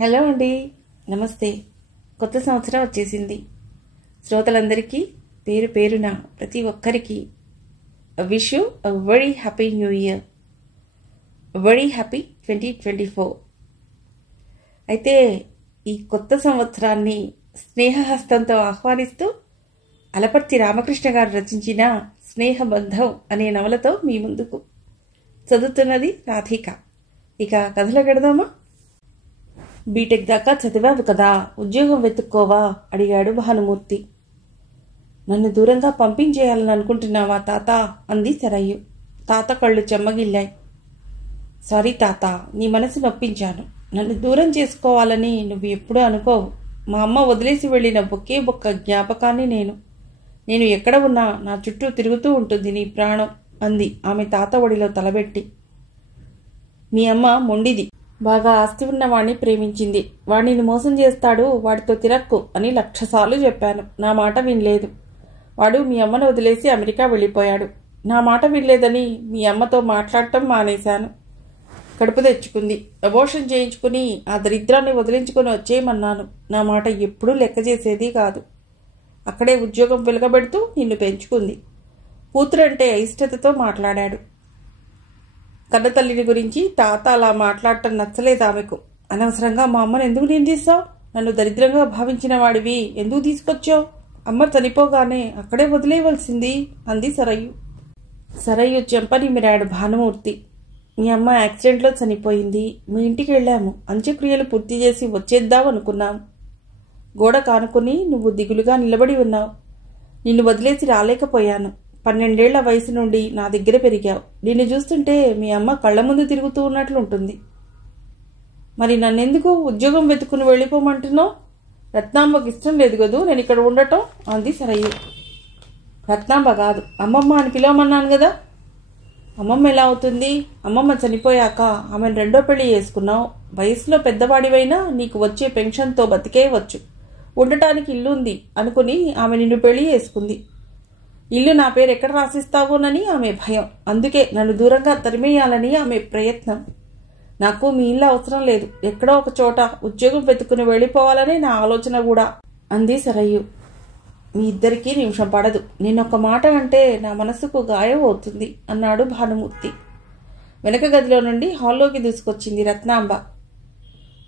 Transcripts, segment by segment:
Hello అండి, నమస్తే. కొత్త సంవత్సరం వచ్చేసింది. శ్రోతలందరికీ పేరు పేరున ప్రతి ఒక్కరికి wish you a very happy new year, very happy 2024. అయితే ఈ కొత్త సంవత్సరాన్ని స్నేహహస్తంతో ఆహ్వానిస్తూ అలపర్తి రామకృష్ణ గారు రచించిన స్నేహబంధం అనే నవలతో మీ ముందుకు. చదువుతున్నది రాధిక. ఇక కథలో గడదామా? బీటెక్ దాకా చదివావు కదా, ఉద్యోగం వెతుక్కోవా అడిగాడు భానుమూర్తి. నన్ను దూరంగా పంపించేయాలని అనుకుంటున్నావా తాత అంది సరయ్యు. తాత కళ్ళు చెమ్మగిల్లాయి. సారీ తాత, నీ మనసు నొప్పించాను. నన్ను దూరం చేసుకోవాలని నువ్వు ఎప్పుడూ అనుకోవు. మా అమ్మ వదిలేసి వెళ్ళిన ఒకే ఒక్క జ్ఞాపకాన్ని నేను ఎక్కడ ఉన్నా నా చుట్టూ తిరుగుతూ ఉంటుంది నీ ప్రాణం అంది ఆమె తాత ఒడిలో తలబెట్టి. మీ అమ్మ మొండిది. బాగా ఆస్తి ఉన్నవాణ్ణి ప్రేమించింది. వాడిని మోసం చేస్తాడు, వాడితో తిరక్కు అని 1,00,000 సార్లు చెప్పాను. నా మాట వినలేదు. వాడు మీ అమ్మను వదిలేసి అమెరికా వెళ్ళిపోయాడు. నా మాట వినలేదని మీ అమ్మతో మాట్లాడటం మానేశాను. కడుపు తెచ్చుకుంది. అబోర్షన్ చేయించుకుని ఆ దరిద్రాన్ని వదిలించుకుని వచ్చేయమన్నాను. నా మాట ఎప్పుడూ లెక్క చేసేది కాదు. అక్కడే ఉద్యోగం వెలుగబెడుతూ నిన్ను పెంచుకుంది. కూతురంటే అయిష్టతతో మాట్లాడాడు. కన్నతల్లిని గురించి తాత అలా మాట్లాడటం నచ్చలేదు ఆమెకు. అనవసరంగా మా అమ్మను ఎందుకు నిందిస్తావు? నన్ను దరిద్రంగా భావించిన వాడివి ఎందుకు తీసుకొచ్చావు? అమ్మ చనిపోగానే అక్కడే వదిలేయవలసింది అంది సరయ్యు. సరయ్యు చెంపనిమిరాడు భానుమూర్తి. మీ అమ్మ యాక్సిడెంట్లో చనిపోయింది. మీ ఇంటికి వెళ్ళాము. అంత్యక్రియలు పూర్తి చేసి వచ్చేద్దాం అనుకున్నాం. గోడ కానుకుని నువ్వు దిగులుగా నిలబడి ఉన్నావు. నిన్ను వదిలేసి రాలేకపోయాను. 12 ఏళ్ల వయసు నుండి నా దగ్గర పెరిగావు. నిన్ను చూస్తుంటే మీ అమ్మ కళ్ల ముందు తిరుగుతూ ఉన్నట్లుంటుంది. మరి నన్నెందుకు ఉద్యోగం వెతుకుని వెళ్ళిపోమంటున్నావు? రత్నాంబకి ఇష్టం లేదు కదూ నేను ఇక్కడ ఉండటం అంది సరయ్య. రత్నాంబ కాదు, అమ్మమ్మ అని పిలవమన్నాను కదా. అమ్మమ్మ ఎలా అవుతుంది? అమ్మమ్మ చనిపోయాక ఆమెను 2వ పెళ్లి చేసుకున్నావు. వయసులో పెద్దవాడివైనా నీకు వచ్చే పెన్షన్తో బతికేయవచ్చు. ఉండటానికి ఇల్లు ఉంది అనుకుని ఆమె నిన్ను పెళ్లి చేసుకుంది. ఇల్లు నా పేరు ఎక్కడ రాసిస్తావోనని ఆమె భయం. అందుకే నన్ను దూరంగా తరిమేయాలని ఆమె ప్రయత్నం. నాకు మీ ఇల్లు అవసరం లేదు. ఎక్కడో ఒక చోట ఉద్యోగం వెతుకుని వెళ్ళిపోవాలనే నా ఆలోచన కూడా అంది సరయ్యు. మీ ఇద్దరికీ నిమిషం పడదు. నేనొక మాట అంటే నా మనసుకు గాయం అవుతుంది అన్నాడు భానుమూర్తి. వెనక గదిలో నుండి హాల్లోకి దూసుకొచ్చింది రత్నాంబ.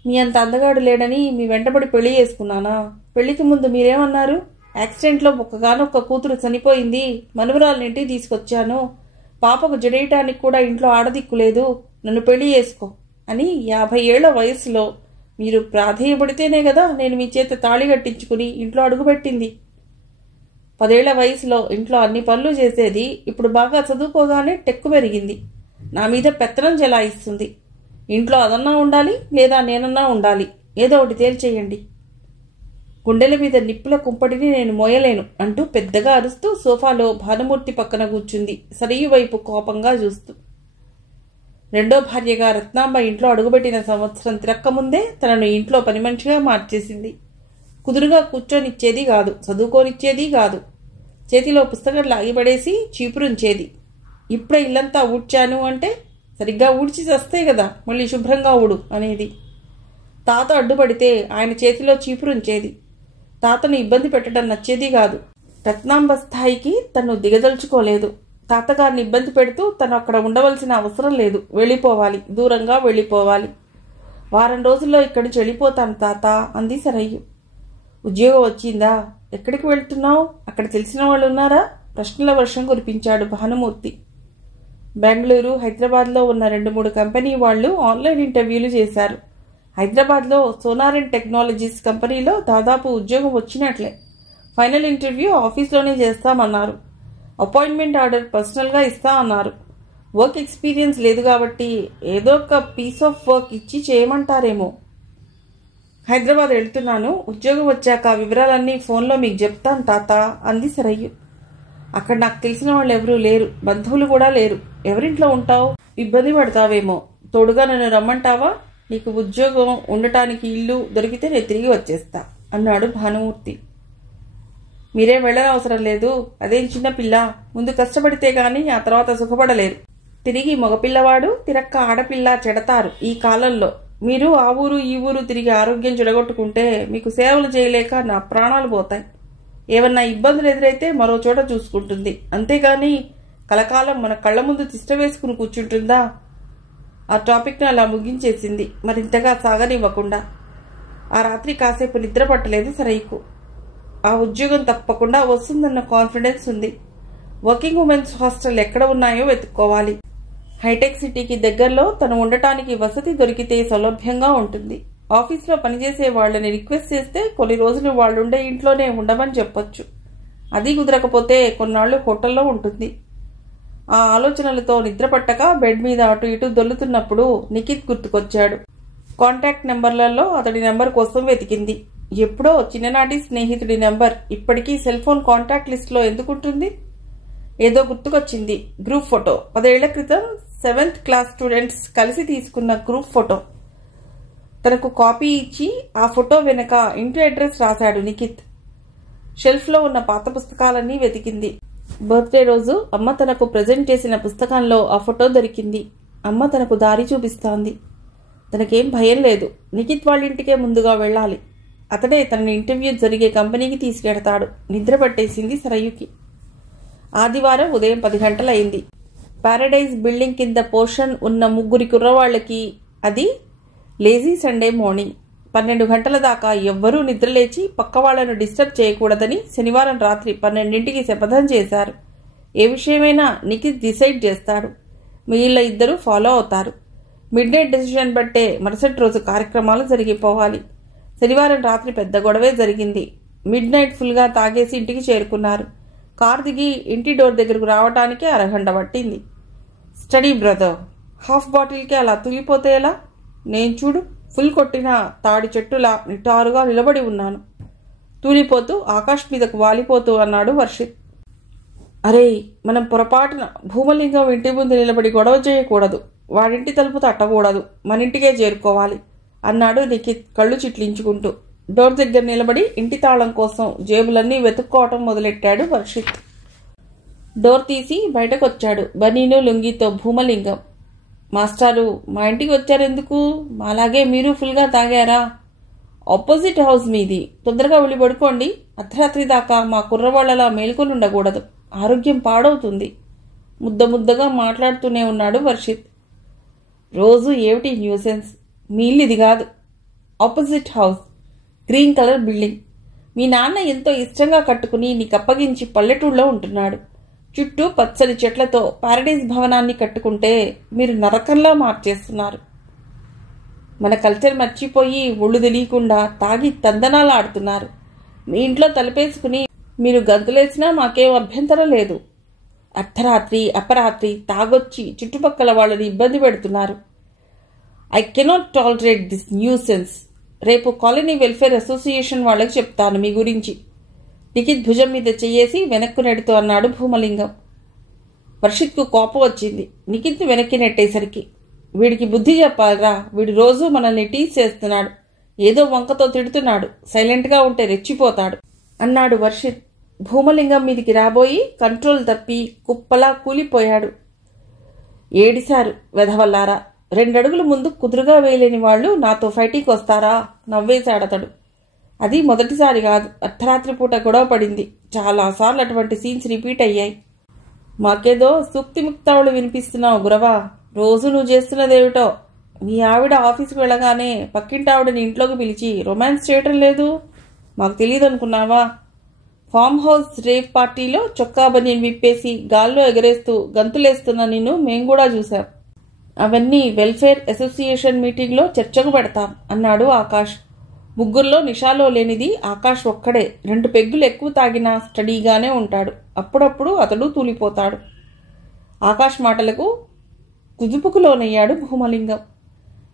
మీ అంత అందగాడు లేడని మీ వెంటబడి పెళ్లి చేసుకున్నానా? పెళ్లికి ముందు మీరేమన్నారు? యాక్సిడెంట్లో ఒక్కగానొక్క కూతురు చనిపోయింది. మనుమరాలినింటికి తీసుకొచ్చాను. పాపకు జడేయటానికి కూడా ఇంట్లో ఆడదిక్కులేదు. నన్ను పెళ్లి చేసుకో అని 50 ఏళ్ల వయసులో మీరు ప్రాధేయపడితేనే కదా నేను మీ చేత తాళి కట్టించుకుని ఇంట్లో అడుగుపెట్టింది. 10 ఏళ్ల వయసులో ఇంట్లో అన్ని పనులు చేసేది. ఇప్పుడు బాగా చదువుకోగానే టెక్కు పెరిగింది. నా మీద పెత్తనం చెలాయిస్తుంది. ఇంట్లో అదన్నా ఉండాలి, లేదా నేనన్నా ఉండాలి. ఏదో ఒకటి తేల్చేయండి. గుండెల మీద నిప్పుల కుంపటిని నేను మోయలేను అంటూ పెద్దగా అరుస్తూ సోఫాలో భానుమూర్తి పక్కన కూర్చుంది, సరయ్య వైపు కోపంగా చూస్తూ. 2వ భార్యగా రత్నాంబ ఇంట్లో అడుగుపెట్టిన సంవత్సరం తిరక్కముందే తనను ఇంట్లో పని మనిషిగా మార్చేసింది. కుదురుగా కూర్చొనిచ్చేది కాదు, చదువుకోనిచ్చేది కాదు. చేతిలో పుస్తకం లాగిపడేసి చీపురుంచేది. ఇప్పుడే ఇల్లంతా ఊడ్చాను అంటే సరిగ్గా ఊడ్చి చస్తే కదా మళ్ళీ శుభ్రంగా ఊడు అనేది. తాత అడ్డుపడితే ఆయన చేతిలో చీపురుంచేది. తాతను ఇబ్బంది పెట్టడం నచ్చేది కాదు. రత్నాంబ స్థాయికి తను దిగదలుచుకోలేదు. తాతగారిని ఇబ్బంది పెడుతూ తను అక్కడ ఉండవలసిన అవసరం లేదు. వెళ్ళిపోవాలి, దూరంగా వెళ్ళిపోవాలి. వారం రోజుల్లో ఇక్కడి నుంచి వెళ్ళిపోతాను తాత అంది సరయ్యు. ఉద్యోగం వచ్చిందా? ఎక్కడికి వెళ్తున్నావు? అక్కడ తెలిసిన వాళ్ళు ఉన్నారా? ప్రశ్నల వర్షం కురిపించాడు భానుమూర్తి. బెంగళూరు, హైదరాబాద్లో ఉన్న 2-3 కంపెనీ వాళ్ళు ఆన్లైన్ ఇంటర్వ్యూలు చేశారు. హైదరాబాద్లో సోనారెన్ టెక్నాలజీస్ కంపెనీలో దాదాపు ఉద్యోగం వచ్చినట్లే. ఫైనల్ ఇంటర్వ్యూ ఆఫీస్లోనే చేస్తామన్నారు. అపాయింట్మెంట్ ఆర్డర్ పర్సనల్గా ఇస్తా అన్నారు. వర్క్ ఎక్స్పీరియన్స్ లేదు కాబట్టి ఏదో ఒక పీస్ ఆఫ్ వర్క్ ఇచ్చి చేయమంటారేమో. హైదరాబాద్ వెళ్తున్నాను. ఉద్యోగం వచ్చాక వివరాలన్నీ ఫోన్లో మీకు చెప్తాను తాత అంది సరయ్యు. అక్కడ నాకు తెలిసిన వాళ్ళు ఎవరూ లేరు, బంధువులు కూడా లేరు. ఎవరింట్లో ఉంటావు? ఇబ్బంది పడతావేమో. తోడుగా నన్ను రమ్మంటావా? నీకు ఉద్యోగం, ఉండటానికి ఇల్లు దొరికితే నేను తిరిగి వచ్చేస్తా అన్నాడు భానుమూర్తి. మీరేం వెళ్ళనవసరం లేదు. అదేం చిన్నపిల్ల. ముందు కష్టపడితే గాని ఆ తర్వాత సుఖపడలేరు. తిరిగి మగపిల్లవాడు తిరక్క ఆడపిల్ల చెడతారు ఈ కాలంలో. మీరు ఆ ఊరు ఈ ఊరు తిరిగి ఆరోగ్యం చెడగొట్టుకుంటే మీకు సేవలు చేయలేక నా ప్రాణాలు పోతాయి. ఏమన్నా ఇబ్బందులు ఎదురైతే మరో చోట చూసుకుంటుంది, అంతేగాని కలకాలం మన కళ్ల ముందు తిష్ట వేసుకుని కూర్చుంటుందా? ఆ టాపిక్ను అలా ముగించేసింది, మరింతగా సాగనివ్వకుండా. ఆ రాత్రి కాసేపు నిద్ర పట్టలేదు సరైకు. ఆ ఉద్యోగం తప్పకుండా వస్తుందన్న కాన్ఫిడెన్స్ ఉంది. వర్కింగ్ ఉమెన్స్ హాస్టల్ ఎక్కడ ఉన్నాయో వెతుక్కోవాలి. హైటెక్ సిటీకి దగ్గరలో తను ఉండటానికి వసతి దొరికితే సౌలభ్యంగా ఉంటుంది. ఆఫీస్లో పనిచేసే వాళ్ళని రిక్వెస్ట్ చేస్తే కొన్ని రోజులు వాళ్ళుండే ఇంట్లోనే ఉండమని చెప్పొచ్చు. అది కుదరకపోతే కొన్నాళ్లు హోటల్లో ఉంటుంది. ఆ ఆలోచనలతో నిద్రపట్టక బెడ్ మీద అటు ఇటు దొల్లుతున్నప్పుడు నిఖిత్ గుర్తుకొచ్చాడు. కాంటాక్ట్ నెంబర్లలో అతడి నెంబర్ కోసం వెతికింది. ఎప్పుడో చిన్ననాటి స్నేహితుడి నెంబర్ ఇప్పటికీ సెల్ ఫోన్ కాంటాక్ట్ లిస్ట్లో ఎందుకుంటుంది? ఏదో గుర్తుకొచ్చింది. గ్రూప్ ఫోటో, 10 ఏళ్ల క్రితం 7th క్లాస్ స్టూడెంట్స్ కలిసి తీసుకున్న గ్రూప్ ఫోటో. తనకు కాపీ ఇచ్చి ఆ ఫోటో వెనక ఇంటి అడ్రస్ రాశాడు నిఖిత్. షెల్ఫ్లో ఉన్న పాత పుస్తకాలన్నీ వెతికింది. బర్త్డే రోజు అమ్మ తనకు ప్రజెంట్ చేసిన పుస్తకంలో ఆ ఫోటో దొరికింది. అమ్మ తనకు దారి చూపిస్తోంది. తనకేం భయం లేదు. నిఖిత్ వాళ్ళింటికే ముందుగా వెళ్ళాలి. అతడే తనని ఇంటర్వ్యూ జరిగే కంపెనీకి తీసుకెడతాడు. నిద్ర పట్టేసింది సరయుకి. ఆదివారం ఉదయం 10 గంటలైంది. పారడైజ్ బిల్డింగ్ కింద పోర్షన్ ఉన్న 3 కుర్రవాళ్లకి అది లేజీ సండే మార్నింగ్. 12 గంటల దాకా ఎవ్వరూ నిద్రలేచి పక్క వాళ్లను డిస్టర్బ్ చేయకూడదని శనివారం రాత్రి 12ంటికి శపథం చేశారు. ఏ విషయమైనా నిఖిత్ డిసైడ్ చేస్తాడు. మిగిలిన ఇద్దరు ఫాలో అవుతారు. మిడ్ నైట్ డెసిషన్ బట్టే మరుసటి రోజు కార్యక్రమాలు జరిగిపోవాలి. శనివారం రాత్రి పెద్ద గొడవే జరిగింది. మిడ్ నైట్ ఫుల్గా తాగేసి ఇంటికి చేరుకున్నారు. కారు దిగి ఇంటి డోర్ దగ్గరకు రావటానికే అరగంట పట్టింది. స్టడీ బ్రదర్, హాఫ్ బాటిల్కే అలా తులిపోతే ఎలా? నేను చూడు, ఫుల్ కొట్టిన తాడి చెట్టులా నిటారుగా నిలబడి ఉన్నాను. తూలిపోతూ ఆకాష్ మీదకు వాలిపోతూ అన్నాడు వర్షిత్. అరే, మనం పొరపాటున భూమలింగం ఇంటి ముందు నిలబడి గొడవ చేయకూడదు. వాడింటి తలుపు తట్టకూడదు. మన ఇంటికే చేరుకోవాలి అన్నాడు నిఖిత్ కళ్ళు చిట్లించుకుంటూ. డోర్ దగ్గర నిలబడి ఇంటి తాళం కోసం జేబులన్నీ వెతుక్కోవటం మొదలెట్టాడు వర్షిత్. డోర్ తీసి బయటకొచ్చాడు బనీను లుంగితో భూమలింగం. మాస్టారు, మా ఇంటికి వచ్చారెందుకు? మాలాగే మీరు ఫుల్గా తాగారా? ఆపోజిట్ హౌస్ మీది. తొందరగా వెళ్ళి పడుకోండి. అర్ధరాత్రి దాకా మా కుర్రవాళ్లలా మేల్కొని ఉండకూడదు. ఆరోగ్యం పాడవుతుంది. ముద్దగా మాట్లాడుతూనే ఉన్నాడు వర్షిత్. రోజు ఏమిటి న్యూసెన్స్? మీ ఇల్లు ఇది కాదు. Opposite house, green colour building. మీ నాన్న ఎంతో ఇష్టంగా కట్టుకుని నీకు అప్పగించి పల్లెటూళ్ళలో ఉంటున్నాడు. చుట్టూ పచ్చని చెట్లతో పారడైజ్ భవనాన్ని కట్టుకుంటే మీరు నరకంలా మార్చేస్తున్నారు. మన కల్చర్ మర్చిపోయి ఒళ్ళు తెలియకుండా తాగి తందనాలు ఆడుతున్నారు. మీ ఇంట్లో తలుపేసుకుని మీరు గంతులేసినా మాకేం అభ్యంతరం లేదు. అర్ధరాత్రి అపరాత్రి తాగొచ్చి చుట్టుపక్కల వాళ్ళని ఇబ్బంది పెడుతున్నారు. I cannot tolerate this nuisance. రేపు కాలనీ వెల్ఫేర్ అసోసియేషన్ వాళ్ళకి చెప్తాను మీ గురించి. నిఖిత్ భుజం మీద చెయ్యేసి వెనక్కు నెడుతూ అన్నాడు భూమలింగం. వర్షిత్కు కోపం వచ్చింది నిఖిత్ని వెనక్కి నెట్టేసరికి. వీడికి బుద్ధి చెప్పాలరా. వీడు రోజూ మనల్ని టీజ్ చేస్తున్నాడు. ఏదో వంకతో తిడుతున్నాడు. సైలెంట్గా ఉంటే రెచ్చిపోతాడు అన్నాడు వర్షిత్. భూమలింగం మీదికి రాబోయి కంట్రోల్ తప్పి కుప్పలా కూలిపోయాడు. ఏడిశారు వెధవల్లారా. 2 అడుగులు ముందు కుదురుగా వేయలేని వాళ్ళు నాతో ఫైటింగ్ వస్తారా? నవ్వేశాడతడు. అది మొదటిసారి కాదు. అర్ధరాత్రి పూట గొడవ పడింది. చాలాసార్లు అటువంటి సీన్స్ రిపీట్ అయ్యాయి. మాకేదో సూక్తి ముక్తావులు వినిపిస్తున్నావు గురవా. రోజు నువ్వు చేస్తున్నదేమిటో. మీ ఆవిడ ఆఫీస్కి వెళ్ళగానే పక్కింటి ఆవిడని ఇంట్లోకి పిలిచి రొమాన్స్ చేయటం లేదు. మాకు తెలియదు అనుకున్నావా? ఫామ్ హౌస్ రేవ్ పార్టీలో చొక్కా బనీని విప్పేసి గాల్లో ఎగరేస్తూ గంతులేస్తున్న నిన్ను మేం కూడా చూశాం. అవన్నీ వెల్ఫేర్ అసోసియేషన్ మీటింగ్లో చర్చకు పెడతాం అన్నాడు ఆకాష్. ముగ్గురులో నిషాలో లేనిది ఆకాష్ ఒక్కడే. 2 పెగ్గులు ఎక్కువ తాగినా స్టడీగానే ఉంటాడు. అప్పుడప్పుడు అతడు తూలిపోతాడు. ఆకాష్ మాటలకు కుదుపుకులోనయ్యాడు భూమలింగం.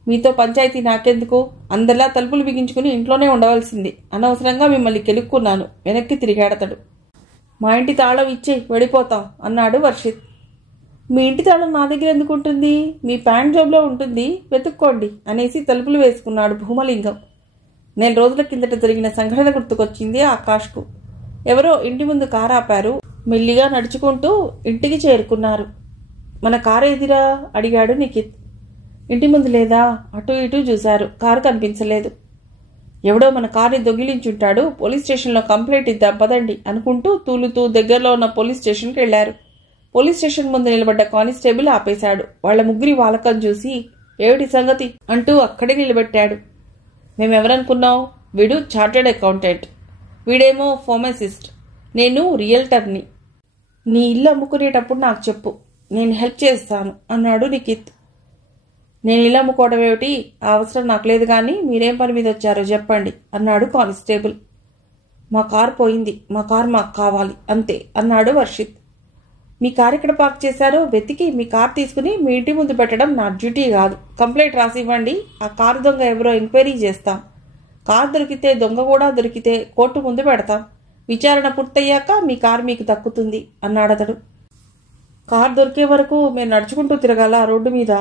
మీతో పంచాయతీ నాకెందుకు? అందరిలా తలుపులు బిగించుకుని ఇంట్లోనే ఉండవలసింది. అనవసరంగా మిమ్మల్ని కెలుక్కున్నాను. వెనక్కి తిరిగాడతడు. మా ఇంటి తాళం ఇచ్చి వెళ్ళిపోతాం అన్నాడు వర్షిత్. మీ ఇంటి తాళం నా దగ్గర ఎందుకుంటుంది? మీ ప్యాంట్ జోబ్లో ఉంటుంది, వెతుక్కోండి అనేసి తలుపులు వేసుకున్నాడు భూమలింగం. 4 రోజుల కిందట జరిగిన సంఘటన గుర్తుకొచ్చింది ఆకాష్కు. ఎవరో ఇంటి ముందు కారు ఆపారు. మెల్లిగా నడుచుకుంటూ ఇంటికి చేరుకున్నారు. మన కారు ఎదిరా అడిగాడు నిఖిత్. ఇంటి ముందు లేదా? అటు ఇటు చూశారు, కారు కనిపించలేదు. ఎవడో మన కార్ని దొంగిలించుంటాడు, పోలీస్ స్టేషన్లో కంప్లైంట్ ఇద్దాం పదండి అనుకుంటూ తూలుతూ దగ్గరలో ఉన్న పోలీస్ స్టేషన్కి వెళ్లారు. పోలీస్ స్టేషన్ ముందు నిలబడ్డ కానిస్టేబుల్ ఆపేశాడు. వాళ్ల ముగ్గురి వాలకం చూసి ఏమిటి సంగతి అంటూ అక్కడే నిలబెట్టాడు. మేమెవరనుకున్నావు? వీడు చార్టెడ్ అకౌంటెంట్, వీడేమో ఫార్మసిస్ట్, నేను రియల్టర్ని. నీ ఇల్లు అమ్ముకునేటప్పుడు నాకు చెప్పు, నేను హెల్ప్ చేస్తాను అన్నాడు నిఖిత్. నేను ఇల్లు అమ్ముకోవడం ఏమిటి, ఆ అవసరం నాకు లేదు, కానీ మీరేం పని మీద వచ్చారో చెప్పండి అన్నాడు కానిస్టేబుల్. మా కారు పోయింది, మా కారు మాకు కావాలి అంతే అన్నాడు వర్షిత్. మీ కారు ఎక్కడ పార్క్ చేశారో వెతికి మీ కారు తీసుకుని మీ ఇంటి ముందు పెట్టడం నా డ్యూటీ కాదు. కంప్లైంట్ రాసి ఇవ్వండి, ఆ కారు దొంగ ఎవరో ఎంక్వైరీ చేస్తాం. కారు దొరికితే, దొంగ కూడా దొరికితే కోర్టు ముందు పెడతాం. విచారణ పూర్తయ్యాక మీ కారు మీకు దక్కుతుంది అన్నాడతడు. కారు దొరికే వరకు మేము నడుచుకుంటూ తిరగాల రోడ్డు మీద?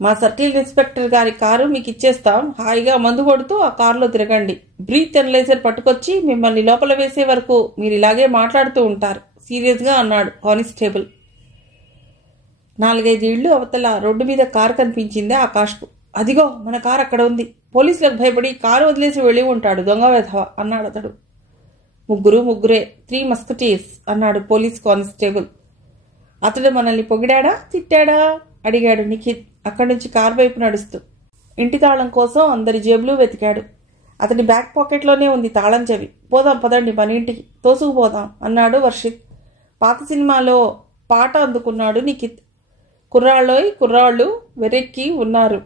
మా సర్కిల్ ఇన్స్పెక్టర్ గారి కారు మీకు ఇచ్చేస్తాం, హాయిగా మందు కొడుతూ ఆ కారులో తిరగండి. బ్రీత్ ఎనలైజర్ పట్టుకొచ్చి మిమ్మల్ని లోపల వేసే వరకు మీరు ఇలాగే మాట్లాడుతూ ఉంటారు సీరియస్గా అన్నాడు కానిస్టేబుల్. 4-5 ఇళ్లు అవతల రోడ్డు మీద కారు కనిపించింది ఆకాష్కు. అదిగో మన కారు అక్కడ ఉంది. పోలీసులకు భయపడి కారు వదిలేసి వెళ్ళి ఉంటాడు దొంగ వెధవ అన్నాడు అతడు. ముగ్గురే 3 మస్కటీర్స్ అన్నాడు పోలీస్ కానిస్టేబుల్. అతడు మనల్ని పొగిడాడా తిట్టాడా అడిగాడు నిఖిత్ అక్కడి నుంచి కారు వైపు నడుస్తూ. ఇంటి తాళం కోసం అందరి జేబులు వెతికాడు. అతని బ్యాక్ పాకెట్లోనే ఉంది తాళం చెవి. పోదాం పదండి మన ఇంటికి, తోసుకుపోదాం అన్నాడు వర్షిత్. పాత సినిమాలో పాట అందుకున్నాడు నిఖిత్. కుర్రాళ్ళు వెరెక్కి ఉన్నారు,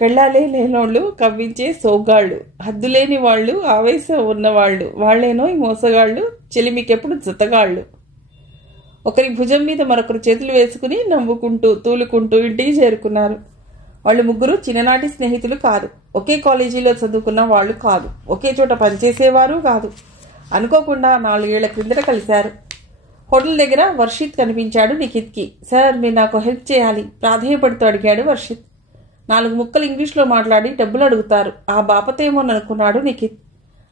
కెళ్ళాలే లేనోళ్ళు, కవ్వించే సోగ్గాళ్ళు, హద్దులేని వాళ్ళు, ఆవేశం ఉన్నవాళ్ళు, వాళ్లేనో ఈ మోసగాళ్ళు, చెలిమికెప్పుడు జతగాళ్ళు. ఒకరి భుజం మీద మరొకరు చేతులు వేసుకుని నవ్వుకుంటూ తూలుకుంటూ ఇంటికి చేరుకున్నారు. వాళ్ళు ముగ్గురు చిన్ననాటి స్నేహితులు కాదు, ఒకే కాలేజీలో చదువుకున్న వాళ్ళు కాదు, ఒకే చోట పనిచేసేవారు కాదు. అనుకోకుండా 4 ఏళ్ల క్రిందట కలిశారు. హోటల్ దగ్గర వర్షిత్ కనిపించాడు నిఖిత్కి. సార్, మీరు నాకు హెల్ప్ చేయాలి ప్రాధేయపడుతూ అడిగాడు వర్షిత్. 4 ముక్కలు ఇంగ్లీష్లో మాట్లాడి డబ్బులు అడుగుతారు, ఆ బాపతేమోననుకున్నాడు నిఖిత్.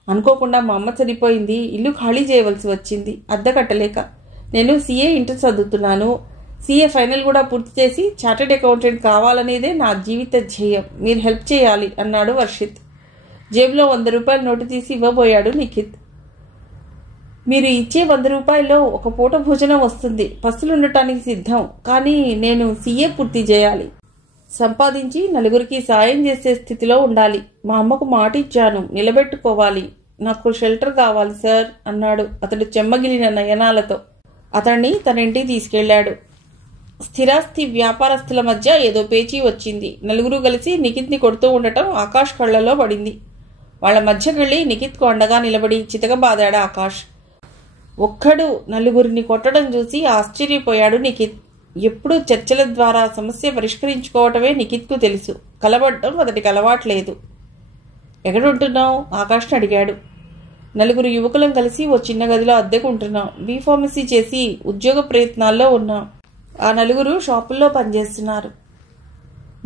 అనుకోకుండా మా అమ్మ చనిపోయింది, ఇల్లు ఖాళీ చేయవలసి వచ్చింది అద్దె కట్టలేక. నేను CA ఇంటర్ చదువుతున్నాను, CA ఫైనల్ కూడా పూర్తి చేసి చార్టెడ్ అకౌంటెంట్ కావాలనేదే నా జీవిత ధ్యేయం, మీరు హెల్ప్ చేయాలి అన్నాడు వర్షిత్. జేబులో 100 రూపాయల నోటు తీసి ఇవ్వబోయాడు నిఖిత్. మీరు ఇచ్చే 100 రూపాయల్లో ఒక పూట భోజనం వస్తుంది, పస్తులుండటానికి సిద్ధం, కానీ నేను CA పూర్తి చేయాలి, సంపాదించి నలుగురికి సాయం చేసే స్థితిలో ఉండాలి. మా అమ్మకు మాట ఇచ్చాను, నిలబెట్టుకోవాలి. నాకు షెల్టర్ కావాలి సార్ అన్నాడు అతడు చెమ్మగిలిన నయనాలతో. అతన్ని తన ఇంటికి తీసుకెళ్లాడు. స్థిరాస్తి వ్యాపారస్తుల మధ్య ఏదో పేచీ వచ్చింది. నలుగురు కలిసి నిఖిత్ని కొడుతూ ఉండటం ఆకాష్ కళ్లలో పడింది. వాళ్ల మధ్యకెళ్లి నిఖిత్కు అండగా నిలబడి చితకబాదాడు ఆకాష్. ఒక్కడు నలుగురిని కొట్టడం చూసి ఆశ్చర్యపోయాడు నిఖిత్. ఎప్పుడూ చర్చల ద్వారా సమస్య పరిష్కరించుకోవటమే నిఖిత్కు తెలుసు, కలబడటం అతడికి అలవాట్లేదు. ఎక్కడుంటున్నావు ఆకాష్ని అడిగాడు. నలుగురు యువకులం కలిసి ఓ చిన్న గదిలో అద్దెకుంటున్నాం, B.Pharmacy చేసి ఉద్యోగ ప్రయత్నాల్లో ఉన్నాం. ఆ నలుగురు షాపుల్లో పనిచేస్తున్నారు.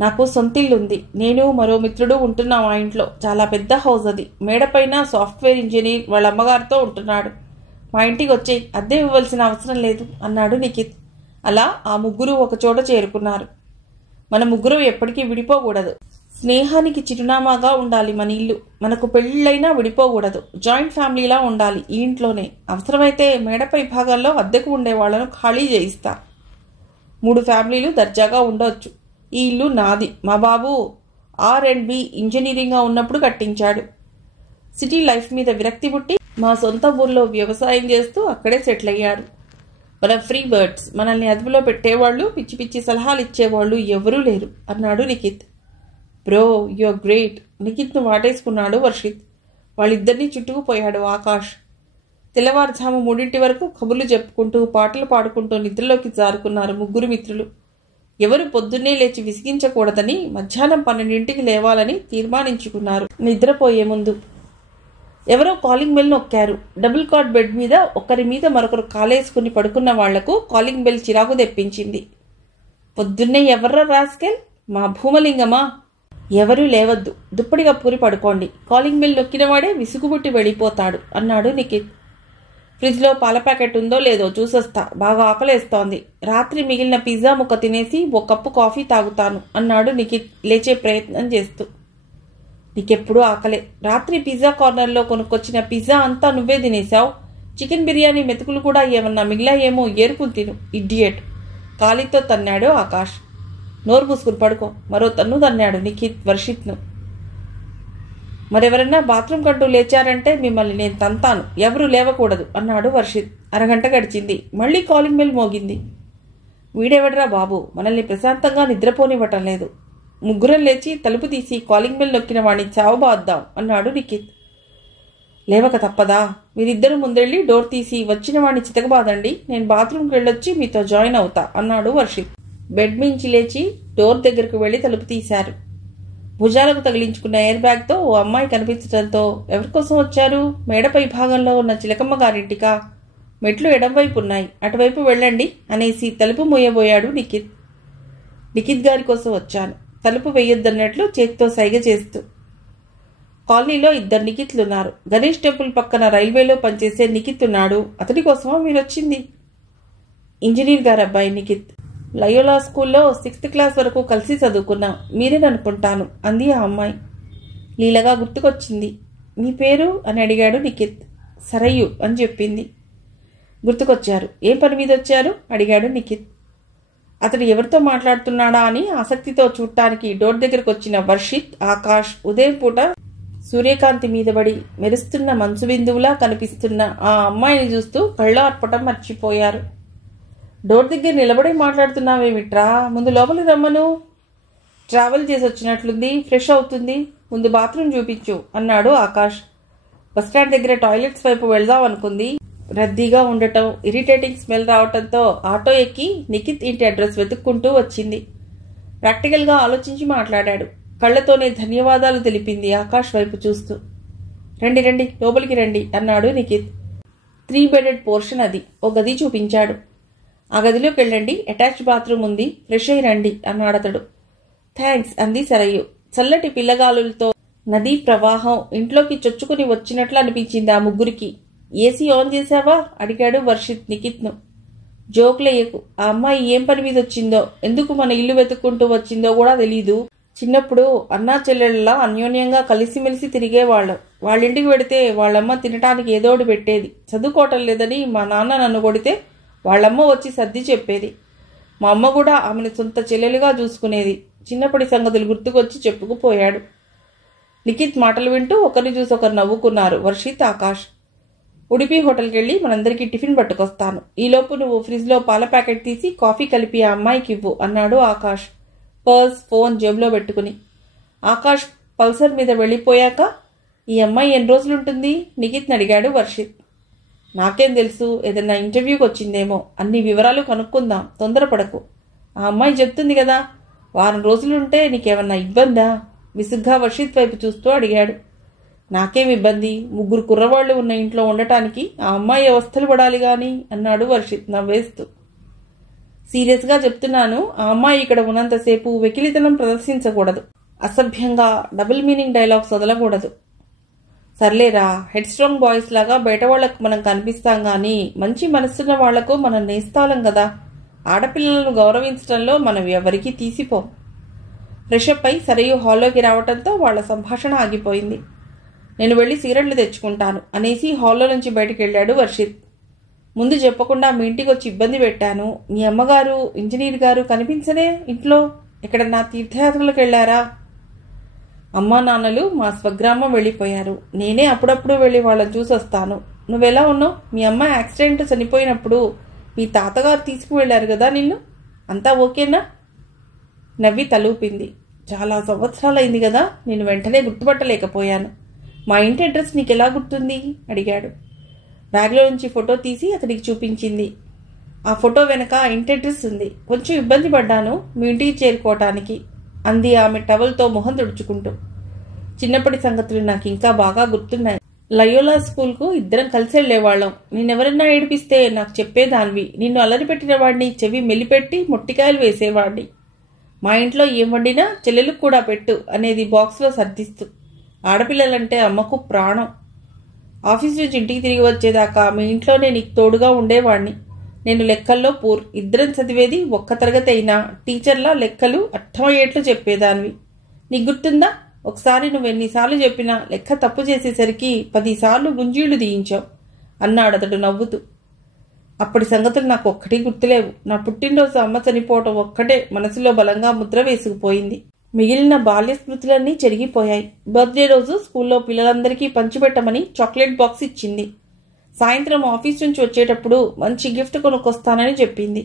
నాకు సొంతిల్లుంది, నేను మరో మిత్రుడు ఉంటున్నాం ఆ ఇంట్లో. చాలా పెద్ద హౌస్ అది. మేడపైన సాఫ్ట్వేర్ ఇంజనీర్ వాళ్ళ అమ్మగారితో ఉంటున్నాడు. మా ఇంటికి వచ్చేయి, అద్దె ఇవ్వవలసిన అవసరం లేదు అన్నాడు నిఖిత్. అలా ఆ ముగ్గురు ఒక చోట చేరుకున్నారు. మన ముగ్గురు ఎప్పటికీ విడిపోకూడదు, స్నేహానికి చిరునామాగా ఉండాలి మన ఇల్లు. మనకు పెళ్ళైనా విడిపోకూడదు, జాయింట్ ఫ్యామిలీలా ఉండాలి ఈ ఇంట్లోనే. అవసరమైతే మేడపై భాగాల్లో అద్దెకు ఉండే వాళ్లను ఖాళీ చేయిస్తా. 3 ఫ్యామిలీలు దర్జాగా ఉండొచ్చు. ఈ ఇల్లు నాది, మా బాబు R&B ఇంజనీరింగ్గా ఉన్నప్పుడు కట్టించాడు. సిటీ లైఫ్ మీద విరక్తి పుట్టి మా సొంత ఊర్లో వ్యవసాయం చేస్తూ అక్కడే సెటిల్ అయ్యాడు. మన ఫ్రీ బర్డ్స్, మనల్ని అదుపులో పెట్టేవాళ్ళు, పిచ్చి పిచ్చి సలహాలు ఇచ్చేవాళ్ళు ఎవరూ లేరు అన్నాడు నిఖిత్. Bro, you're great. నిఖిత్ను వాటేసుకున్నాడు వర్షిత్. వాళ్ళిద్దరినీ చుట్టుకుపోయాడు ఆకాష్. తెల్లవారుజాము 3 వరకు కబుర్లు చెప్పుకుంటూ పాటలు పాడుకుంటూ నిద్రలోకి జారుకున్నారు ముగ్గురు మిత్రులు. ఎవరు పొద్దున్నే లేచి విసిగించకూడదని, మధ్యాహ్నం 12ంటికి లేవాలని తీర్మానించుకున్నారు. నిద్రపోయే ముందు ఎవరో కాలింగ్ బెల్ నొక్కారు. డబుల్ కాట్ బెడ్ మీద ఒకరి మీద మరొకరు కాలేసుకుని పడుకున్న వాళ్లకు కాలింగ్ బెల్ చిరాకు తెప్పించింది. పొద్దున్నే ఎవర్రా రాస్కెల్, మా భూమలింగమా? ఎవరూ లేవద్దు, దుప్పటిగా పూరి పడుకోండి. కాలింగ్ బెల్ నొక్కినవాడే విసుగుబుట్టి వెళ్ళిపోతాడు అన్నాడు నిఖిత్. ఫ్రిడ్జ్లో పాల ప్యాకెట్ ఉందో లేదో చూసొస్తా, బాగా ఆకలేస్తోంది. రాత్రి మిగిలిన పిజ్జా ముక్క తినేసి ఓ కప్పు కాఫీ తాగుతాను అన్నాడు నిఖిత్ లేచే ప్రయత్నం చేస్తూ. నీకెప్పుడూ ఆకలే. రాత్రి పిజ్జా కార్నర్లో కొనుక్కొచ్చిన పిజ్జా అంతా నువ్వే తినేశావు. చికెన్ బిర్యానీ మెతుకులు కూడా ఏమన్నా మిగిలాయేమో ఏరుకుని తిను, ఇడియట్. కాలితో తన్నాడు ఆకాష్. నోరు పూసుకుని పడుకో. మరో తన్ను తన్నాడు నిఖిత్ వర్షిత్ను. మరెవరన్నా బాత్రూమ్ కంటూ లేచారంటే మిమ్మల్ని నేను తంతాను, ఎవరూ లేవకూడదు అన్నాడు వర్షిత్. అరగంట గడిచింది. మళ్లీ కాలింగ్ బెల్ మోగింది. వీడెవడరా బాబు, మనల్ని ప్రశాంతంగా నిద్రపోనివ్వటం లేదు. ముగ్గురం లేచి తలుపు తీసి కాలింగ్ బెల్ నొక్కిన వాడిని చావబాద్దాం అన్నాడు నిఖిత్. లేవక తప్పదా? మీరిద్దరూ ముందెళ్ళి డోర్ తీసి వచ్చిన వాడిని చితకబాదండి, నేను బాత్రూమ్కి వెళ్ళొచ్చి మీతో జాయిన్ అవుతా అన్నాడు వర్షిత్. బెడ్ మించి లేచి డోర్ దగ్గరకు వెళ్లి తలుపు తీశారు. భుజాలకు తగిలించుకున్న ఎయిర్ బ్యాగ్తో ఓ అమ్మాయి కనిపించడంతో ఎవరికోసం వచ్చారు? మేడపై భాగంలో ఉన్న చిలకమ్మ గారింటికా? మెట్లు ఎడంవైపు ఉన్నాయి, అటువైపు వెళ్ళండి అనేసి తలుపు మూయబోయాడు నిఖిత్. నిఖిత్ గారి కోసం వచ్చాను, తలుపు వేయొద్దన్నట్లు చేతితో సైగ చేస్తూ. కాలనీలో ఇద్దరు నిఖిత్లున్నారు. గణేష్ టెంపుల్ పక్కన రైల్వేలో పనిచేసే నిఖిత్ ఉన్నాడు. అతడి కోసమా మీరొచ్చింది? ఇంజనీర్ గారు అబ్బాయి నిఖిత్. లయోలా స్కూల్లో 6th క్లాస్ వరకు కలిసి చదువుకున్నాం, మీరేననుకుంటాను అంది ఆ అమ్మాయి. లీలగా గుర్తుకొచ్చింది. మీ పేరు అని అడిగాడు నిఖిత్. సరయ్యు అని చెప్పింది. గుర్తుకొచ్చారు. ఏం పని మీద వచ్చారు అడిగాడు నిఖిత్. అతడు ఎవరితో మాట్లాడుతున్నాడా అని ఆసక్తితో చూడటానికి డోర్ దగ్గరకు వచ్చిన వర్షిత్, ఆకాష్ ఉదయం పూట సూర్యకాంతి మీద పడి మెరుస్తున్న మంచు బిందువులా కనిపిస్తున్న ఆ అమ్మాయిని చూస్తూ కళ్ళు ఆర్పటం మర్చిపోయారు. డోర్ దగ్గర నిలబడి మాట్లాడుతున్నావేమిట్రా, ముందు లోపలికి రమ్మను. ట్రావెల్ చేసి వచ్చినట్లుంది, ఫ్రెష్ అవుతుంది, ముందు బాత్రూమ్ చూపించు అన్నాడు ఆకాష్. బస్టాండ్ దగ్గర టాయిలెట్స్ వైపు వెళ్దాం అనుకుంది. రద్దీగా ఉండటం, ఇరిటేటింగ్ స్మెల్ రావటంతో ఆటో ఎక్కి నిఖిత్ ఇంటి అడ్రస్ వెతుక్కుంటూ వచ్చింది. ప్రాక్టికల్గా ఆలోచించి మాట్లాడాడు. కళ్లతోనే ధన్యవాదాలు తెలిపింది ఆకాష్ వైపు చూస్తూ. రండి రండి, లోపలికి రండి అన్నాడు నిఖిత్. 3 బెడెడ్ పోర్షన్ అది. ఓ గది చూపించాడు. ఆ గదిలోకి వెళ్ళండి, అటాచ్డ్ బాత్రూమ్ ఉంది, ఫ్రెష్ అయి రండి అన్నాడతడు. థ్యాంక్స్ అంది సరయ్యు. చల్లటి పిల్లగాలులతో నదీ ప్రవాహం ఇంట్లోకి చొచ్చుకుని వచ్చినట్లు అనిపించింది ఆ ముగ్గురికి. ఏసీ ఆన్ చేశావా అడిగాడు వర్షిత్ నిఖిత్ను. జోక్లేయకు. ఆ అమ్మాయి ఏం పని మీద వచ్చిందో, ఎందుకు మన ఇల్లు వెతుక్కుంటూ వచ్చిందో కూడా తెలీదు. చిన్నప్పుడు అన్నా చెల్లెళ్ళలా అన్యోన్యంగా కలిసిమెలిసి తిరిగేవాళ్ళం. వాళ్ళింటికి వెడితే వాళ్ళమ్మ తినటానికి ఏదోటి పెట్టేది. చదువుకోవటం లేదని మా నాన్న నన్ను కొడితే వాళ్ళమ్మ వచ్చి సర్ది చెప్పేది. మా అమ్మ కూడా ఆమెను సొంత చెల్లెలుగా చూసుకునేది. చిన్నప్పటి సంగతులు గుర్తుకొచ్చి చెప్పుకుపోయాడు. నిఖిత్ మాటలు వింటూ ఒకరిని చూసి ఒకరు నవ్వుకున్నారు వర్షిత్, ఆకాష్. ఉడిపి హోటల్కి వెళ్ళి మనందరికీ టిఫిన్ పట్టుకొస్తాను. ఈలోపు నువ్వు ఫ్రిడ్జ్లో పాల ప్యాకెట్ తీసి కాఫీ కలిపి ఆ అమ్మాయికి ఇవ్వు అన్నాడు ఆకాష్, పర్స్ ఫోన్ జేబులో పెట్టుకుని. ఆకాష్ పల్సర్ మీద వెళ్ళిపోయాక ఈ అమ్మాయి ఎన్ని రోజులుంటుంది నిఖిత్ని అడిగాడు వర్షిత్. నాకేం తెలుసు, ఏదన్నా ఇంటర్వ్యూకి వచ్చిందేమో, అన్ని వివరాలు కనుక్కుందాం, తొందరపడకు. ఆ అమ్మాయి చెప్తుంది కదా, వారం రోజులుంటే నీకేమన్నా ఇబ్బందా విసుగ్గా వర్షిత్ వైపు చూస్తూ అడిగాడు. నాకేం ఇబ్బంది, 3 కుర్రవాళ్లు ఉన్న ఇంట్లో ఉండటానికి ఆ అమ్మాయి అవస్థలు పడాలి గాని అన్నాడు వర్షిత్ నవ్వేస్తూ. సీరియస్గా చెప్తున్నాను, ఆ అమ్మాయి ఇక్కడ ఉన్నంతసేపు వెకిలితనం ప్రదర్శించకూడదు, అసభ్యంగా డబుల్ మీనింగ్ డైలాగ్స్ వదలకూడదు. సర్లేరా, హెడ్ స్ట్రాంగ్ బాయ్స్ లాగా బయట వాళ్లకు మనం కనిపిస్తాం గాని మంచి మనసున్న వాళ్లకు మనం నేస్తాలం కదా. ఆడపిల్లలను గౌరవించడంలో మనం ఎవరికీ తీసిపోం. ఫ్రెషప్ అయి సరయు హాల్లోకి రావటంతో వాళ్ల సంభాషణ ఆగిపోయింది. నేను వెళ్ళి సిగరెట్లు తెచ్చుకుంటాను అనేసి హాల్లో నుంచి బయటకు వెళ్ళాడు వర్షిత్. ముందు చెప్పకుండా మీ ఇంటికి వచ్చి ఇబ్బంది పెట్టాను. మీ అమ్మగారు ఇంజనీర్ గారు కనిపించదే ఇంట్లో, ఎక్కడన్నా తీర్థయాత్రలకు వెళ్లారా? అమ్మా నాన్నలు మా స్వగ్రామం వెళ్ళిపోయారు. నేనే అప్పుడప్పుడు వెళ్ళి వాళ్ళని చూసి వస్తాను. నువ్వెలా ఉన్నావు? మీ అమ్మ యాక్సిడెంట్ చనిపోయినప్పుడు మీ తాతగారు తీసుకువెళ్లారు కదా నిన్ను, అంతా ఓకేనా? నవ్వి తలూపింది. చాలా సంవత్సరాలైంది కదా, నేను వెంటనే గుర్తుపట్టలేకపోయాను. మా ఇంటి అడ్రస్ నీకెలా గుర్తుంది అడిగాడు. బ్యాగ్లో నుంచి ఫోటో తీసి అతడికి చూపించింది. ఆ ఫోటో వెనక ఇంటి అడ్రస్ ఉంది. కొంచెం ఇబ్బంది పడ్డాను మీ ఇంటికి చేరుకోవటానికి అంది ఆమె టవల్తో మొహం తుడుచుకుంటూ. చిన్నప్పటి సంగతులు నాకు ఇంకా బాగా గుర్తున్నాయి. లయోలా స్కూల్కు ఇద్దరం కలిసి వెళ్లేవాళ్ళం. నేనెవరన్నా ఏడిపిస్తే నాకు చెప్పేదానివి. నిన్ను అల్లరి పెట్టిన వాడిని చెవి మెలిపెట్టి మొట్టికాయలు వేసేవాడిని. మా ఇంట్లో ఏం వండినా చెల్లెలకు కూడా పెట్టు అనేది బాక్స్లో సర్దిస్తూ. ఆడపిల్లలంటే అమ్మకు ప్రాణం. ఆఫీస్ నుంచి ఇంటికి తిరిగి వచ్చేదాకా మీ ఇంట్లోనే నీకు తోడుగా ఉండేవాణ్ణి. నేను లెక్కల్లో పూర్. ఇద్దరం చదివేది ఒక్క తరగతి అయినా టీచర్లా లెక్కలు అర్థమయ్యేట్లు చెప్పేదానివి. నీకు గుర్తుందా? ఒకసారి నువ్వు ఎన్నిసార్లు చెప్పినా లెక్క తప్పు చేసేసరికి 10 సార్లు గుంజీళ్లు తీయించావు అన్నాడు అతడు నవ్వుతూ. అప్పటి సంగతులు నాకు ఒక్కటి గుర్తులేవు. నా పుట్టినరోజు అమ్మ చనిపోవటం ఒక్కటే మనసులో బలంగా ముద్ర వేసుకుపోయింది. మిగిలిన బాల్య స్మృతులన్నీ చెరిగిపోయాయి. బర్త్డే రోజు స్కూల్లో పిల్లలందరికీ పంచిపెట్టమని చాక్లెట్ బాక్స్ ఇచ్చింది. సాయంత్రం ఆఫీస్ నుంచి వచ్చేటప్పుడు మంచి గిఫ్ట్ కొనుక్కొస్తానని చెప్పింది.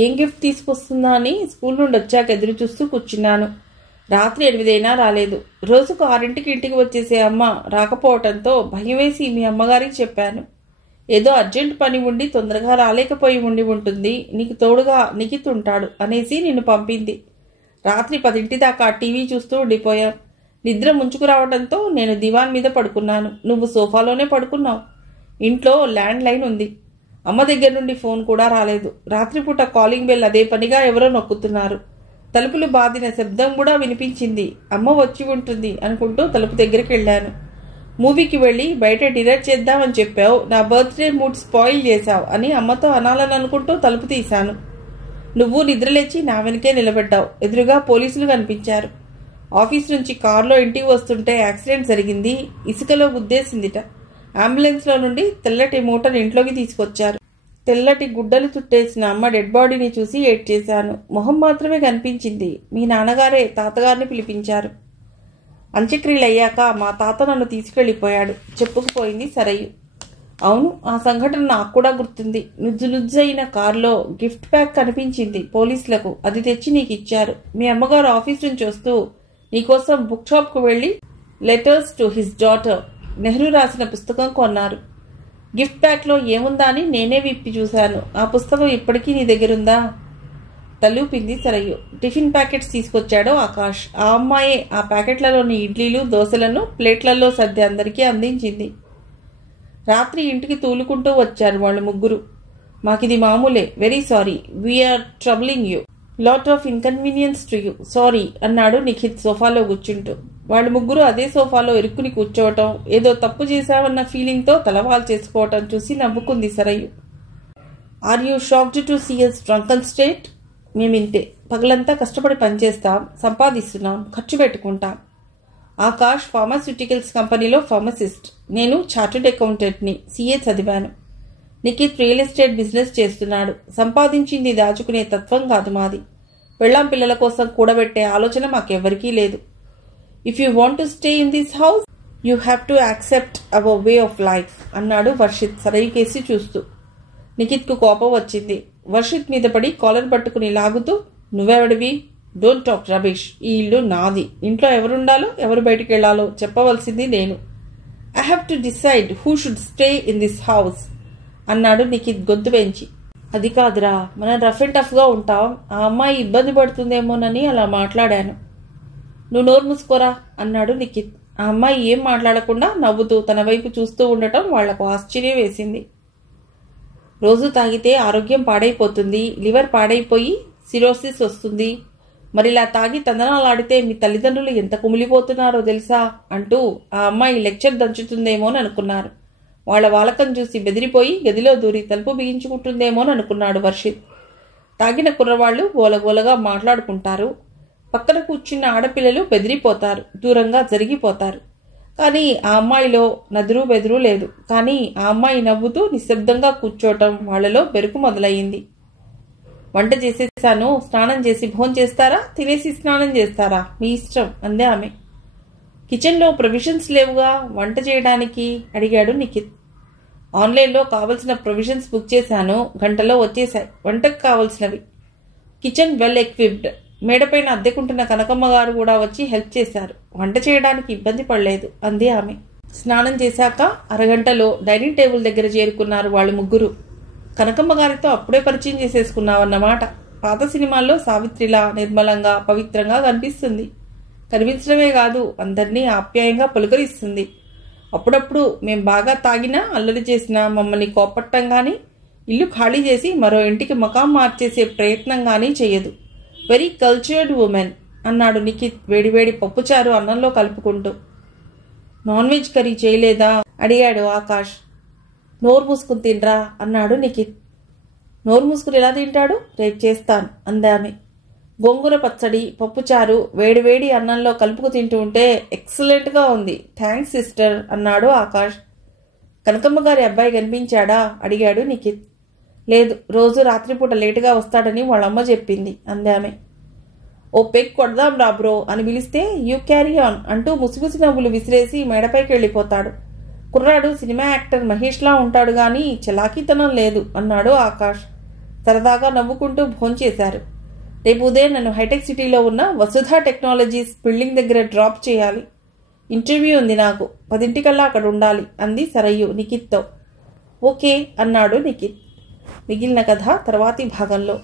ఏం గిఫ్ట్ తీసుకొస్తుందా అని స్కూల్ నుండి వచ్చాక ఎదురు చూస్తూ కూర్చున్నాను. రాత్రి 8 అయినా రాలేదు. రోజుకు 6ంటికి ఇంటికి వచ్చేసే అమ్మ రాకపోవటంతో భయం వేసి మీ అమ్మగారికి చెప్పాను. ఏదో అర్జెంట్ పని ఉండి తొందరగా రాలేకపోయి ఉంటుంది, నీకు తోడుగా నిఖిత్ ఉంటాడు అనేసి నిన్ను పంపింది. రాత్రి 10 దాకా టీవీ చూస్తూ ఉండిపోయాం. నిద్ర ముంచుకు రావడంతో నేను దివాన్ మీద పడుకున్నాను. నువ్వు సోఫాలోనే పడుకున్నావు. ఇంట్లో ల్యాండ్ లైన్ ఉంది. అమ్మ దగ్గర నుండి ఫోన్ కూడా రాలేదు. రాత్రిపూట కాలింగ్ బెల్ అదే పనిగా ఎవరో నొక్కుతున్నారు. తలుపులు బాదిన శబ్దం కూడా వినిపించింది. అమ్మ వచ్చి ఉంటుంది అనుకుంటూ తలుపు దగ్గరికి వెళ్ళాను. మూవీకి వెళ్ళి బయట డిన్నర్ చేద్దామని చెప్పావు, నా బర్త్డే మూడ్ స్పాయిల్ చేశావు అని అమ్మతో అనాలని అనుకుంటూ తలుపు తీశాను. నువ్వు నిద్రలేచి నా వెనకే నిలబడ్డావు. ఎదురుగా పోలీసులు కనిపించారు. ఆఫీస్ నుంచి కారులో ఇంటికి వస్తుంటే యాక్సిడెంట్ జరిగింది. ఇసుకలో గుద్దేసిందిట. అంబులెన్స్లో నుండి తెల్లటి మూటను ఇంట్లోకి తీసుకొచ్చారు. తెల్లటి గుడ్డలు చుట్టేసిన అమ్మ డెడ్ బాడీని చూసి ఏడ్చేశాను. మొహం మాత్రమే కనిపించింది. మీ నాన్నగారే తాతగారిని పిలిపించారు. అంత్యక్రియలు అయ్యాక మా తాత నన్ను తీసుకెళ్లిపోయాడు చెప్పుకుపోయింది సరయ్య. అవును, ఆ సంఘటన నాకు కూడా గుర్తుంది. నుజ్జు అయిన కారులో గిఫ్ట్ ప్యాక్ కనిపించింది పోలీసులకు. అది తెచ్చి నీకు ఇచ్చారు. మీ అమ్మగారు ఆఫీస్ నుంచి వస్తూ నీకోసం బుక్ షాప్కు వెళ్ళి letters to his daughter Nehru రాసిన పుస్తకం కొన్నారు. గిఫ్ట్ ప్యాక్లో ఏముందా అని నేనే విప్పి చూశాను. ఆ పుస్తకం ఇప్పటికీ నీ దగ్గరుందా? తలూపింది సరయ్య. టిఫిన్ ప్యాకెట్స్ తీసుకొచ్చాడో ఆకాష్. ఆ అమ్మాయే ఆ ప్యాకెట్లలోని ఇడ్లీలు దోశలను ప్లేట్లలో సర్ది అందరికీ అందించింది. రాత్రి ఇంటికి తూలుకుంటూ వచ్చారు వాళ్ళు ముగ్గురు. మాకిది మామూలే. Very sorry, we are troubling you. Lot of inconvenience to you. Sorry అన్నాడు నిఖిత్ సోఫాలో కూర్చుంటూ. వాళ్ళు ముగ్గురు అదే సోఫాలో ఇరుక్కుని కూర్చోవటం, ఏదో తప్పు చేశావన్న ఫీలింగ్తో తలవాల్ చేసుకోవటం చూసి నవ్వుకుంది Sarayya. Are you shocked to see us drunken state? మేమింతే. పగలంతా కష్టపడి పనిచేస్తాం, సంపాదిస్తున్నాం, ఖర్చు పెట్టుకుంటాం. ఆకాష్ ఫార్మాస్యూటికల్స్ కంపెనీలో ఫార్మసిస్ట్. నేను చార్టెడ్ అకౌంటెంట్ని, సీఏ చదివాను. నిఖిత్ రియల్ ఎస్టేట్ బిజినెస్ చేస్తున్నాడు. సంపాదించింది దాచుకునే తత్వం కాదు మాది. పెళ్ళాం పిల్లల కోసం కూడబెట్టే ఆలోచన మాకెవ్వరికీ లేదు. If you want to stay in this house you have to accept our way of life అన్నాడు వర్షిత్ సరయ్య కేసి చూస్తూ. నిఖిత్కు కోపం వచ్చింది. వర్షిత్ మీద పడి కాలర్ పట్టుకుని లాగుతూ, నువ్వెవడివి? Don't talk rubbish. ఈ ఇల్లు నాది. ఇంట్లో ఎవరుండాలో ఎవరు బయటికి వెళ్లాలో చెప్పవలసింది నేను. I have to decide who should stay in this house అన్నాడు నిఖిత్ గొంతు పెంచి. అది కాదురా, మనం రఫ్ అండ్ టఫ్గా ఉంటాం. ఆ అమ్మాయి ఇబ్బంది పడుతుందేమోనని అలా మాట్లాడాను. నువ్వు నోరు మూసుకోరా అన్నాడు నిఖిత్. ఆ అమ్మాయి ఏం మాట్లాడకుండా నవ్వుతూ తన వైపు చూస్తూ ఉండటం వాళ్లకు ఆశ్చర్యం వేసింది. రోజు తాగితే ఆరోగ్యం పాడైపోతుంది, లివర్ పాడైపోయి సిరోసిస్ వస్తుంది. మరిలా తాగి తందనాలాడితే మీ తల్లిదండ్రులు ఎంత కుమిలిపోతున్నారో తెలుసా అంటూ ఆ అమ్మాయి లెక్చర్ దంచుతుందేమోని అనుకున్నారు. వాళ్ల వాలకం చూసి బెదిరిపోయి గదిలో దూరి తలుపు బిగించుకుంటుందేమోని అనుకున్నాడు వర్షిత్. తాగిన కుర్రవాళ్లు గోలగోలగా మాట్లాడుకుంటారు. పక్కన కూర్చున్న ఆడపిల్లలు బెదిరిపోతారు, దూరంగా జరిగిపోతారు. కానీ ఆ అమ్మాయిలో నదురు బెదురు లేదు. కానీ ఆ అమ్మాయి నవ్వుతూ నిశ్శబ్దంగా కూర్చోవటం వాళ్లలో బెరుకు మొదలయ్యింది. వంట చేసేసాను, స్నానం చేసి భోజనం చేస్తారా, తినేసి స్నానం చేస్తారా, మీ ఇష్టం అందే ఆమె. కిచెన్లో ప్రొవిజన్స్ లేవుగా వంట చేయడానికి అడిగాడు నిఖిత్. ఆన్లైన్లో కావలసిన ప్రొవిజన్స్ బుక్ చేశాను, గంటలో వచ్చేశాయి. వంటకు కావలసినవి. Kitchen well equipped. మేడపైన అద్దెకుంటున్న కనకమ్మ గారు కూడా వచ్చి హెల్ప్ చేశారు. వంట చేయడానికి ఇబ్బంది పడలేదు అంది ఆమె. స్నానం చేశాక అరగంటలో డైనింగ్ టేబుల్ దగ్గర చేరుకున్నారు వాళ్ళు ముగ్గురు. కనకమ్మ గారితో అప్పుడే పరిచయం చేసేసుకున్నావన్నమాట. పాత సినిమాల్లో సావిత్రిలా నిర్మలంగా పవిత్రంగా కనిపిస్తుంది. కనిపించడమే కాదు, అందరినీ ఆప్యాయంగా పలుకరిస్తుంది. అప్పుడప్పుడు మేం బాగా తాగినా అల్లరి చేసినా మమ్మల్ని కోపట్టం కానీ, ఇల్లు ఖాళీ చేసి మరో ఇంటికి మకాం మార్చేసే ప్రయత్నం కానీ చెయ్యదు. వెరీ కల్చర్డ్ ఉమెన్ అన్నాడు నిఖిత్ వేడివేడి పప్పుచారు అన్నంలో కలుపుకుంటూ. నాన్ వెజ్ కర్రీ చేయలేదా అడిగాడు ఆకాష్. నోరు మూసుకుని తినరా అన్నాడు నిఖిత్. నోరు మూసుకుని ఎలా తింటాడు? రేపు చేస్తాను అందామె. గోంగూర పచ్చడి, పప్పుచారు వేడివేడి అన్నంలో కలుపుకు తింటూ ఉంటే ఎక్సలెంట్గా ఉంది. థ్యాంక్స్ సిస్టర్ అన్నాడు ఆకాష్. కనకమ్మ గారి అబ్బాయి కనిపించాడా అడిగాడు నిఖిత్. లేదు, రోజు రాత్రిపూట లేటుగా వస్తాడని వాళ్ళమ్మ చెప్పింది అందామె. ఓ పెగ్ కొడదాం రా బ్రో అని పిలిస్తే యూ క్యారీ ఆన్ అంటూ ముసిముసి నవ్వులు విసిరేసి మేడపైకి వెళ్ళిపోతాడు. కుర్రాడు సినిమా యాక్టర్ మహేష్లా ఉంటాడు గాని చలాకీతనం లేదు అన్నాడు ఆకాష్. సరదాగా నవ్వుకుంటూ భోంచేశారు. రేపు ఉదయం నన్ను హైటెక్ సిటీలో ఉన్న వసుధా టెక్నాలజీస్ బిల్డింగ్ దగ్గర డ్రాప్ చేయాలి. ఇంటర్వ్యూ ఉంది నాకు. 10 అక్కడ ఉండాలి అంది సరయ్యు నిఖిత్తో. ఓకే అన్నాడు నిఖిత్. మిగిలిన కథ తర్వాతి భాగంలో.